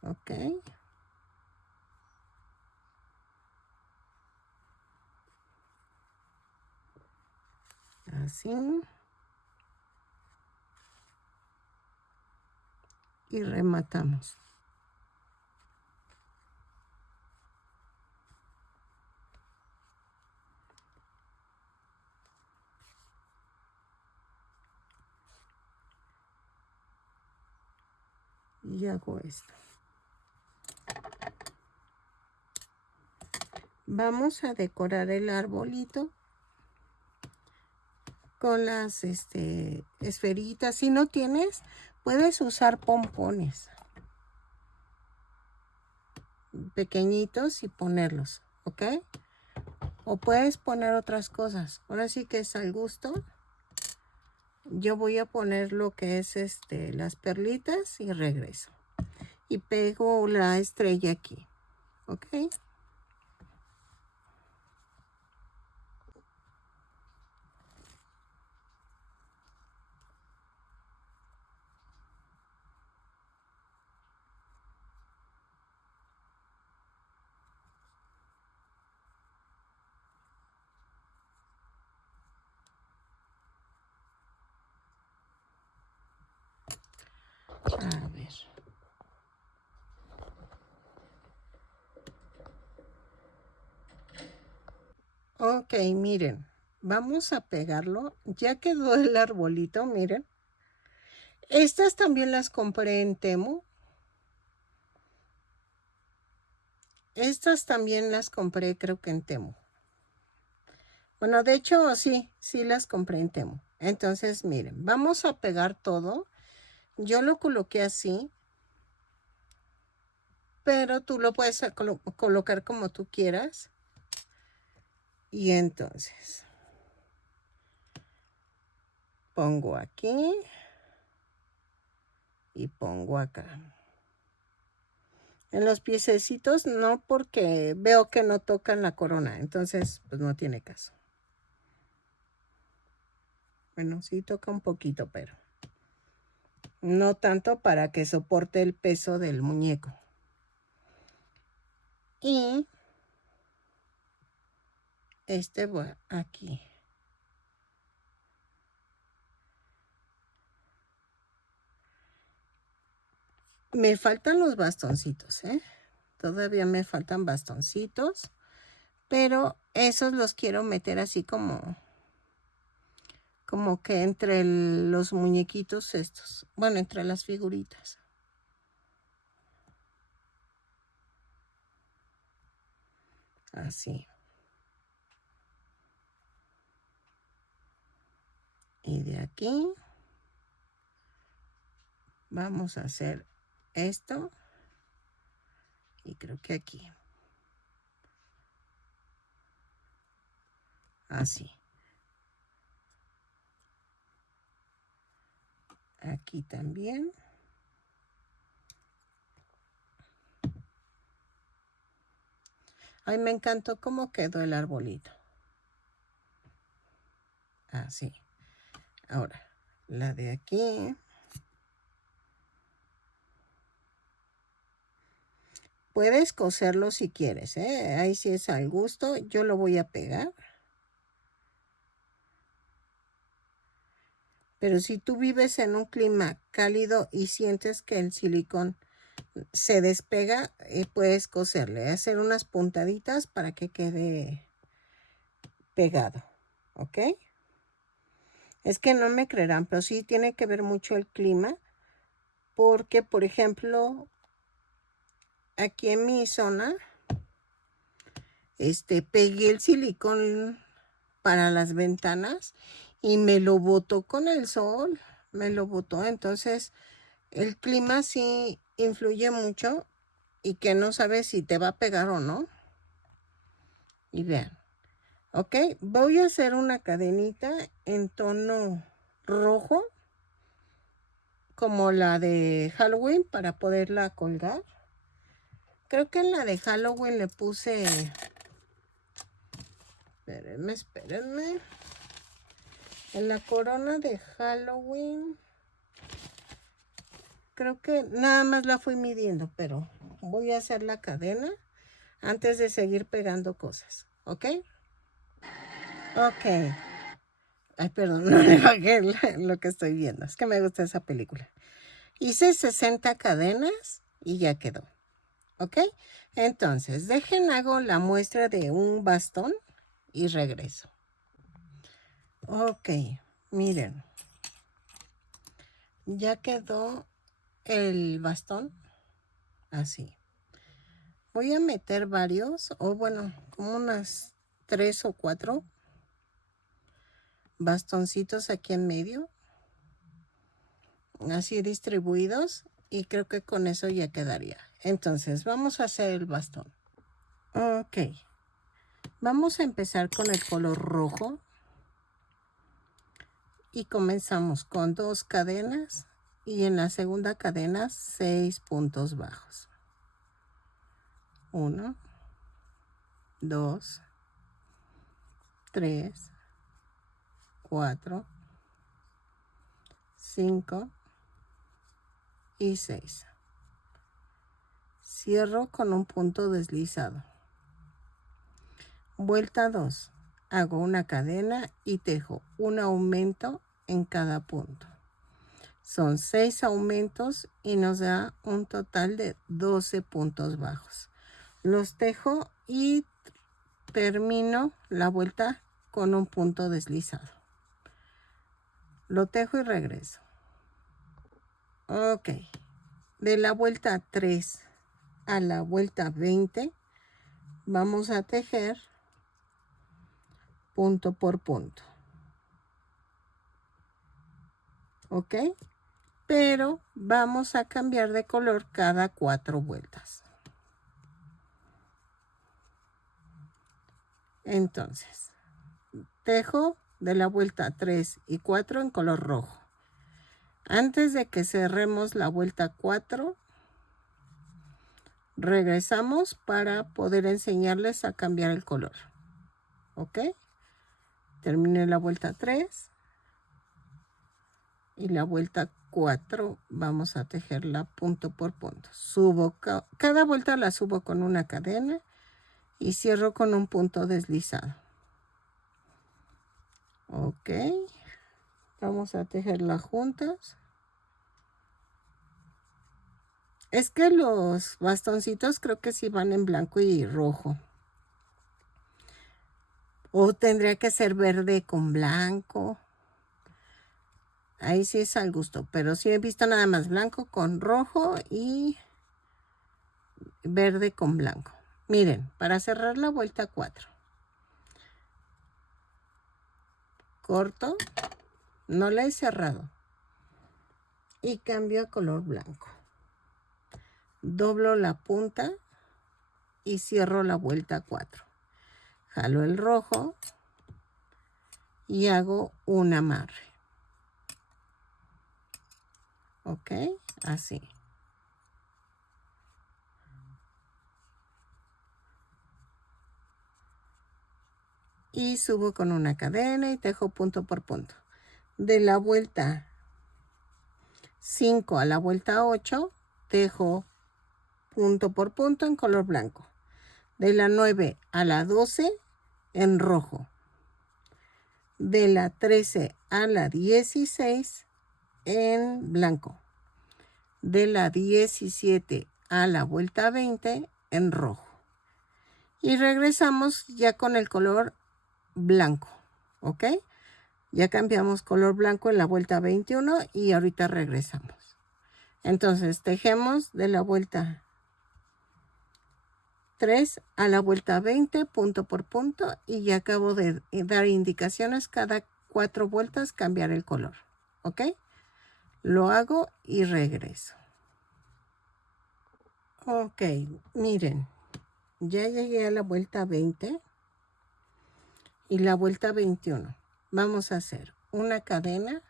¿Ok? Así. Y rematamos. Y hago esto. Vamos a decorar el arbolito con las esferitas. Si no tienes, puedes usar pompones pequeñitos y ponerlos, ¿ok? O puedes poner otras cosas. Ahora sí que es al gusto. Yo voy a poner lo que es las perlitas y regreso. Y pego la estrella aquí, ¿ok? A ver. Ok, miren. Vamos a pegarlo. Ya quedó el arbolito, miren. Estas también las compré en Temu. Estas también las compré creo que en Temu. Bueno, de hecho sí las compré en Temu. Entonces, miren, vamos a pegar todo. Yo lo coloqué así, pero tú lo puedes colocar como tú quieras. Y entonces, pongo aquí y pongo acá. En los piececitos no, porque veo que no tocan la corona, entonces pues no tiene caso. Bueno, sí toca un poquito, pero no tanto para que soporte el peso del muñeco. Y va aquí. Me faltan los bastoncitos, ¿eh? Todavía me faltan bastoncitos, pero esos los quiero meter así como que entre los muñequitos estos. Bueno, entre las figuritas. Así. Y de aquí vamos a hacer esto. Y creo que aquí. Así. Aquí también. Ay, me encantó cómo quedó el arbolito. Así. Ahora, la de aquí. Puedes coserlo si quieres, ¿eh? Ahí sí es al gusto. Yo lo voy a pegar. Pero si tú vives en un clima cálido y sientes que el silicón se despega, puedes coserle, hacer unas puntaditas para que quede pegado, ¿ok? Es que no me creerán, pero sí tiene que ver mucho el clima, porque, por ejemplo, aquí en mi zona, pegué el silicón para las ventanas y me lo botó con el sol, me lo botó. Entonces, el clima sí influye mucho y que no sabes si te va a pegar o no. Y vean, ok, voy a hacer una cadenita en tono rojo, como la de Halloween, para poderla colgar. Creo que en la de Halloween le puse... Espérenme. En la corona de Halloween, creo que nada más la fui midiendo, pero voy a hacer la cadena antes de seguir pegando cosas, ¿ok? Ok. Ay, perdón, no le bajé lo que estoy viendo. Es que me gusta esa película. Hice 60 cadenas y ya quedó. ¿Ok? Entonces, hago la muestra de un bastón y regreso. Ok, miren. Ya quedó el bastón así. Voy a meter varios, o bueno, como unas 3 o 4 bastoncitos aquí en medio, así distribuidos, y creo que con eso ya quedaría. Entonces, vamos a hacer el bastón. Ok, vamos a empezar con el color rojo y comenzamos con 2 cadenas y en la segunda cadena 6 puntos bajos. 1, 2, 3, 4, 5 y 6. Cierro con un punto deslizado. Vuelta 2. Hago una cadena y tejo un aumento en cada punto. Son 6 aumentos y nos da un total de 12 puntos bajos. Los tejo y termino la vuelta con un punto deslizado. Lo tejo y regreso. Ok. De la vuelta 3 a la vuelta 20 vamos a tejer punto por punto. ¿Ok? Pero vamos a cambiar de color cada 4 vueltas. Entonces, tejo de la vuelta 3 y 4 en color rojo. Antes de que cerremos la vuelta 4, regresamos para poder enseñarles a cambiar el color. ¿Ok? Terminé la vuelta 3 y la vuelta 4 vamos a tejerla punto por punto. Subo, cada vuelta la subo con una cadena y cierro con un punto deslizado. Ok, vamos a tejerla juntas. Es que los bastoncitos creo que sí van en blanco y rojo. O tendría que ser verde con blanco. Ahí sí es al gusto, pero sí he visto nada más blanco con rojo y verde con blanco. Miren, para cerrar la vuelta 4. Corto, no la he cerrado. Y cambio a color blanco. Doblo la punta y cierro la vuelta 4. Jalo el rojo y hago un amarre. Ok, así. y subo con una cadena y tejo punto por punto. De la vuelta 5 a la vuelta 8 tejo punto por punto en color blanco. De la 9 a la 12 en rojo. De la 13 a la 16 en blanco. De la 17 a la vuelta 20 en rojo. Y regresamos ya con el color blanco, ¿ok? Ya cambiamos color blanco en la vuelta 21 y ahorita regresamos. Entonces tejemos de la vuelta 3 a la vuelta 20 punto por punto y ya acabo de dar indicaciones cada 4 vueltas cambiar el color, ¿ok? Lo hago y regreso. Ok, miren, ya llegué a la vuelta 20 y la vuelta 21. Vamos a hacer una cadena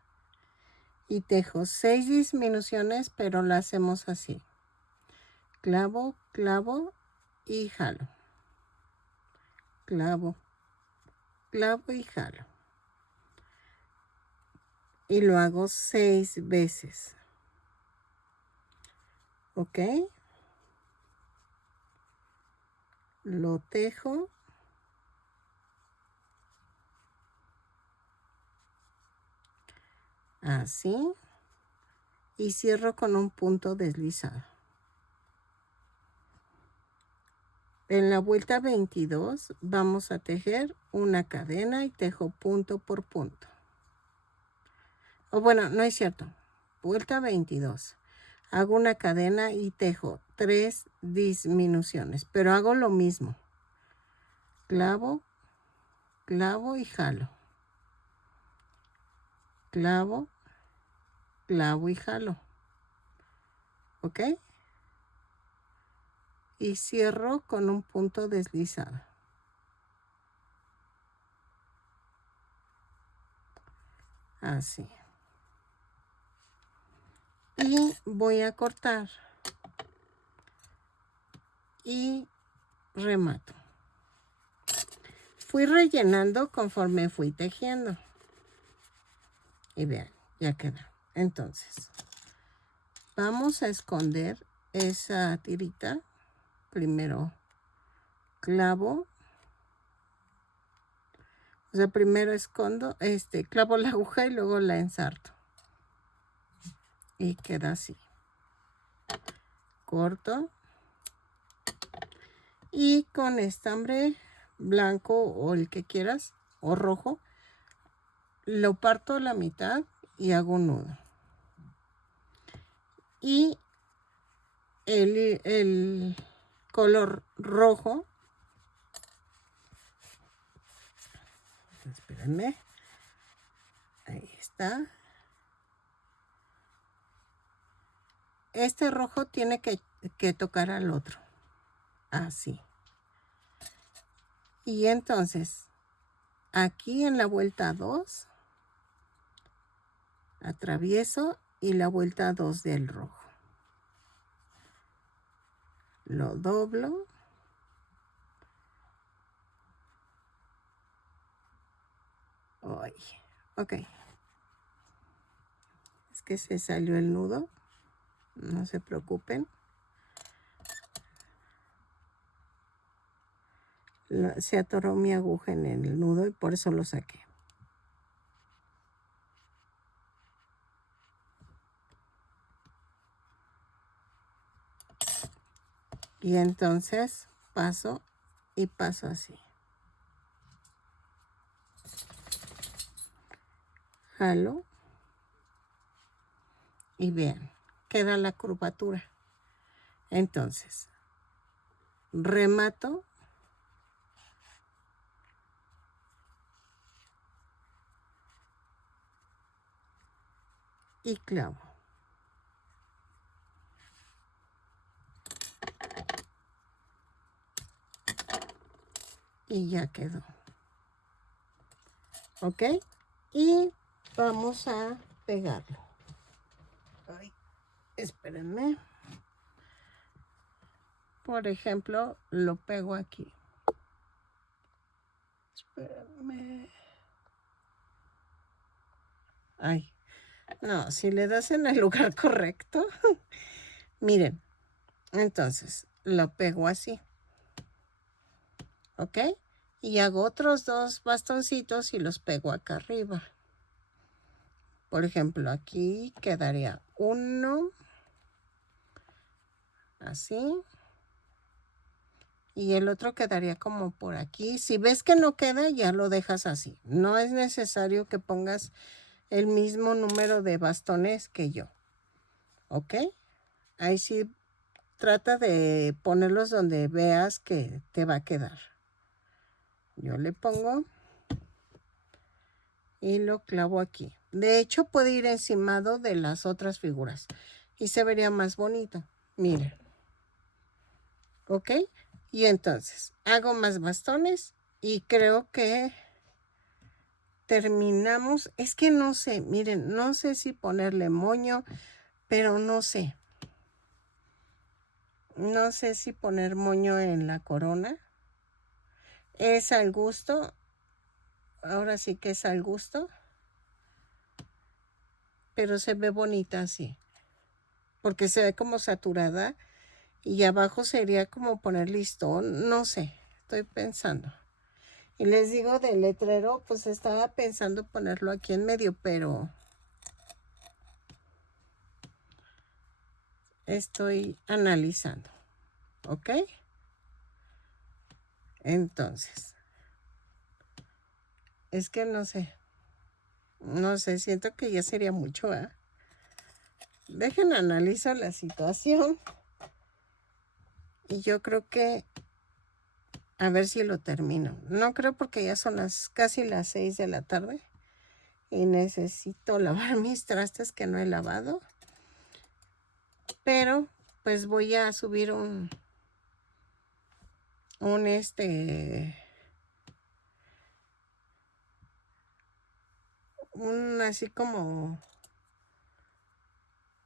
y tejo 6 disminuciones, pero la hacemos así. Clavo, clavo y jalo. Clavo, clavo y jalo. Y lo hago 6 veces. ¿Ok? Lo tejo. Así. Y cierro con un punto deslizado. En la vuelta 22 vamos a tejer una cadena y tejo punto por punto. O bueno, no es cierto. Vuelta 22. Hago una cadena y tejo 3 disminuciones, pero hago lo mismo. Clavo, clavo y jalo. Clavo, clavo y jalo. ¿Ok? Y cierro con un punto deslizado. Así. Y voy a cortar. Y remato. Fui rellenando conforme fui tejiendo. Y vean, ya quedó. Entonces, vamos a esconder esa tirita. Primero clavo. O sea, primero escondo, clavo la aguja y luego la ensarto. Y queda así. Corto. Y con estambre blanco o el que quieras, o rojo, lo parto a la mitad y hago un nudo. Y el color rojo, espérenme, ahí está. Este rojo tiene que tocar al otro, así. Y entonces, aquí en la vuelta 2, atravieso y la vuelta 2 del rojo. Lo doblo. Ay, ok. Es que se salió el nudo. No se preocupen. Se atoró mi aguja en el nudo y por eso lo saqué. Y entonces paso y paso así. Jalo. Y vean, queda la curvatura. Entonces, remato. Y clavo. Y ya quedó. ¿Ok? Y vamos a pegarlo. Ay, espérenme. Por ejemplo, lo pego aquí. Espérame. Ay, no, si le das en el lugar correcto. Miren, entonces lo pego así. ¿Ok? Y hago otros 2 bastoncitos y los pego acá arriba. Por ejemplo, aquí quedaría uno. Así. Y el otro quedaría como por aquí. Si ves que no queda, ya lo dejas así. No es necesario que pongas el mismo número de bastones que yo. ¿Ok? Ahí sí trata de ponerlos donde veas que te va a quedar. Yo le pongo y lo clavo aquí. De hecho, puede ir encimado de las otras figuras y se vería más bonito. Miren. ¿Ok? Y entonces hago más bastones y creo que terminamos. Es que no sé, miren, no sé si ponerle moño, pero no sé. No sé si poner moño en la corona. Es al gusto. Ahora sí que es al gusto. Pero se ve bonita así. Porque se ve como saturada. Y abajo sería como poner listón. No sé, estoy pensando. Y les digo del letrero, pues estaba pensando ponerlo aquí en medio, pero estoy analizando. ¿Ok? Entonces, es que no sé. No sé, siento que ya sería mucho, ¿eh? Dejen analizar la situación. Y yo creo que a ver si lo termino. No creo porque ya son casi las 6 de la tarde. Y necesito lavar mis trastes que no he lavado. Pero pues voy a subir un así como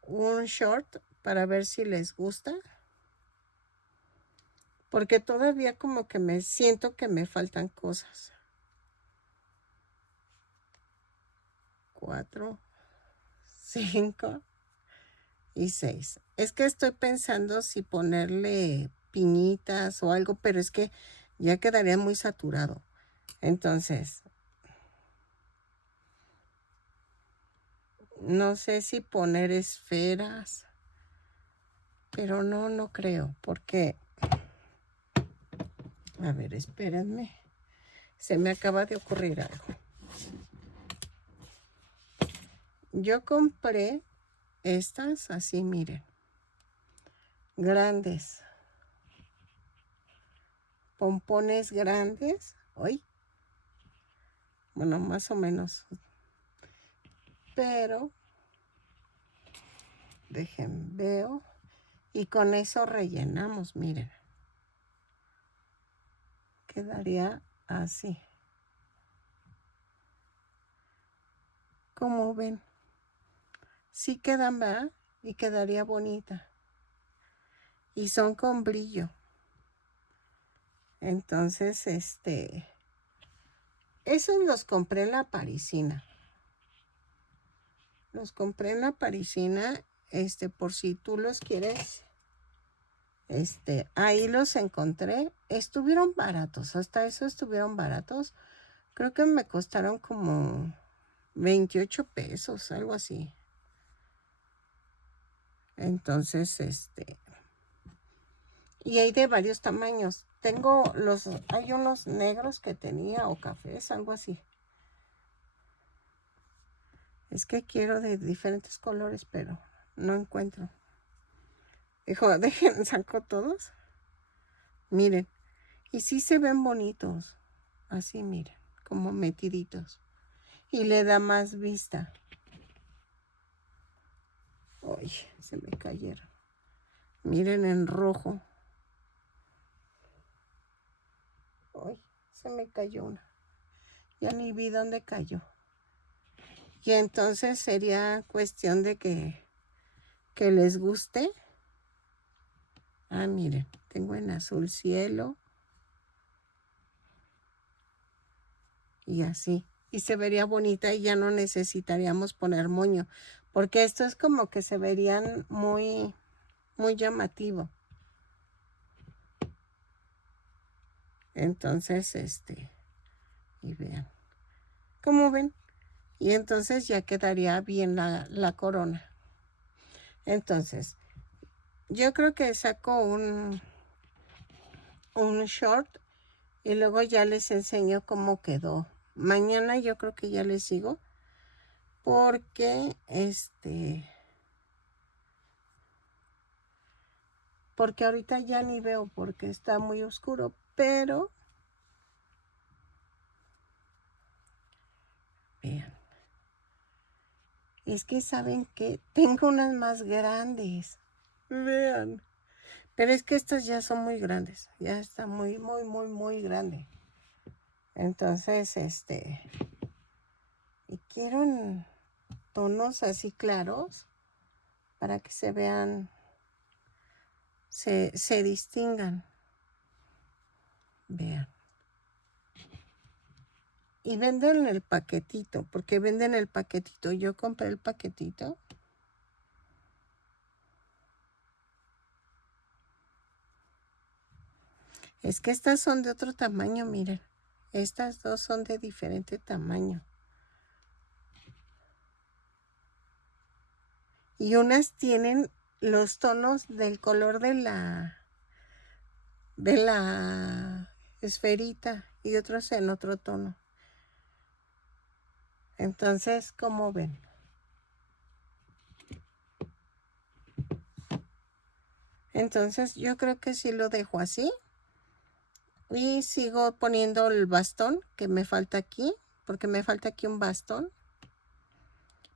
un short para ver si les gusta. Porque todavía como que me siento que me faltan cosas. 4, 5 y 6. Es que estoy pensando si ponerle piñitas o algo, pero es que ya quedaría muy saturado. Entonces, no sé si poner esferas, pero no creo, porque, a ver, espérenme, se me acaba de ocurrir algo. Yo compré estas así, miren, grandes, pompones grandes, hoy, bueno, más o menos, pero dejen, veo, y con eso rellenamos, miren, quedaría así. Como ven, sí quedan, ¿verdad? Y quedaría bonita. Y son con brillo. Entonces, esos los compré en la Parisina. Los compré en la Parisina, por si tú los quieres. Ahí los encontré. Estuvieron baratos, hasta eso estuvieron baratos. Creo que me costaron como 28 pesos, algo así. Entonces, y hay de varios tamaños. Hay unos negros que tenía o cafés, algo así. Es que quiero de diferentes colores, pero no encuentro. Dijo, dejen, saco todos. Miren, y sí se ven bonitos. Así, miren, como metiditos. Y le da más vista. Uy, se me cayeron. Miren en rojo. Uy, se me cayó una. Ya ni vi dónde cayó. Y entonces sería cuestión de que les guste. Ah, miren, tengo en azul cielo. y así. Y se vería bonita y ya no necesitaríamos poner moño, porque esto es como que se verían muy, muy llamativo. Entonces, y vean, ¿cómo ven? Y entonces ya quedaría bien la corona. Entonces, yo creo que saco un short y luego ya les enseño cómo quedó. Mañana yo creo que ya les sigo porque porque ahorita ya ni veo porque está muy oscuro, pero vean, es que saben que tengo unas más grandes, vean, pero es que estas ya son muy grandes, ya está muy, muy, muy, muy grande. Entonces, y quiero en tonos así claros para que se vean, se distingan. Vean. Y venden el paquetito, porque venden el paquetito. Yo compré el paquetito. Es que estas son de otro tamaño, miren. Estas dos son de diferente tamaño. Y unas tienen los tonos del color de la esferita y otros en otro tono. Entonces, ¿cómo ven? Entonces, yo creo que sí lo dejo así. Y sigo poniendo el bastón que me falta aquí, porque me falta aquí un bastón,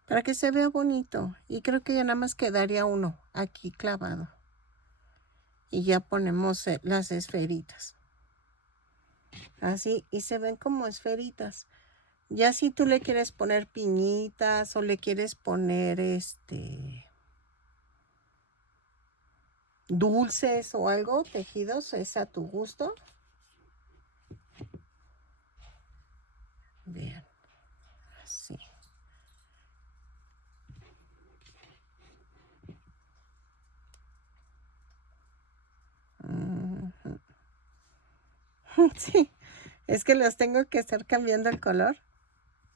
para que se vea bonito. Y creo que ya nada más quedaría uno aquí clavado. Y ya ponemos las esferitas. Así, y se ven como esferitas. Ya si tú le quieres poner piñitas o le quieres poner dulces o algo, tejidos, es a tu gusto. Vean, así. Sí, es que los tengo que estar cambiando el color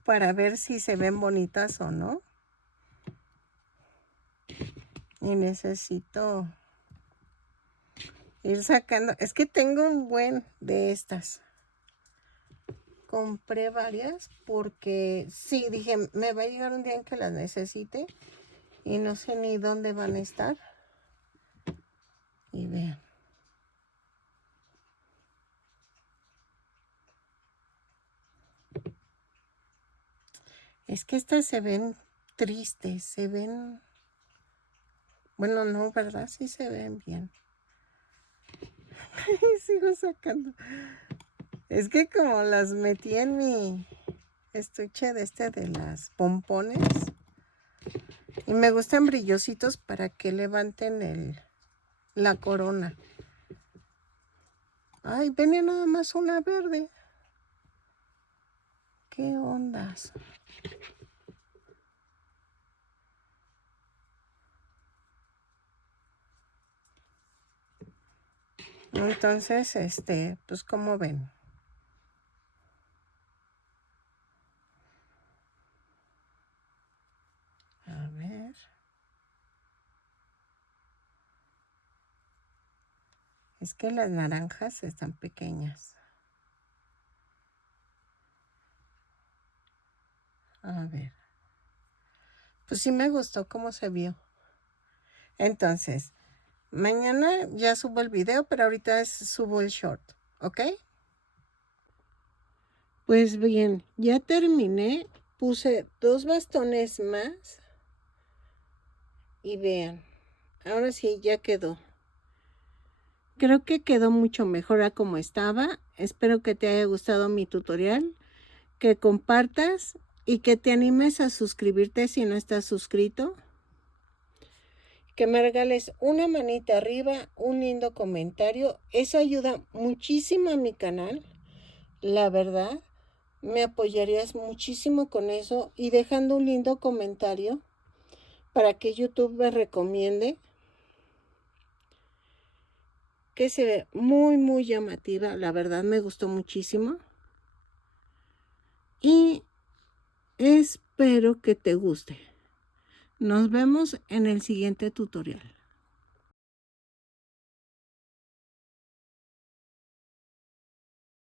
para ver si se ven bonitas o no. Y necesito ir sacando. Es que tengo un buen de estas. Compré varias porque sí, dije, me va a llegar un día en que las necesite y no sé ni dónde van a estar. Y vean. Es que estas se ven tristes, se ven... Bueno, no, ¿verdad? Sí se ven bien. Sigo sacando. Es que como las metí en mi estuche de las pompones. Y me gustan brillositos para que levanten la corona. Ay, venía nada más una verde. ¿Qué ondas? Entonces, pues como ven. A ver. Es que las naranjas están pequeñas. A ver. Pues sí me gustó cómo se vio. Entonces, mañana ya subo el video, pero ahorita subo el short, ¿ok? Pues bien, ya terminé. Puse 2 bastones más. Y vean, ahora sí ya quedó. Creo que quedó mucho mejor a como estaba. Espero que te haya gustado mi tutorial, que compartas y que te animes a suscribirte si no estás suscrito. Que me regales una manita arriba, un lindo comentario. Eso ayuda muchísimo a mi canal, la verdad, Me apoyarías muchísimo con eso y dejando un lindo comentario para que YouTube me recomiende, que se ve muy llamativa. La verdad me gustó muchísimo. Y espero que te guste. Nos vemos en el siguiente tutorial.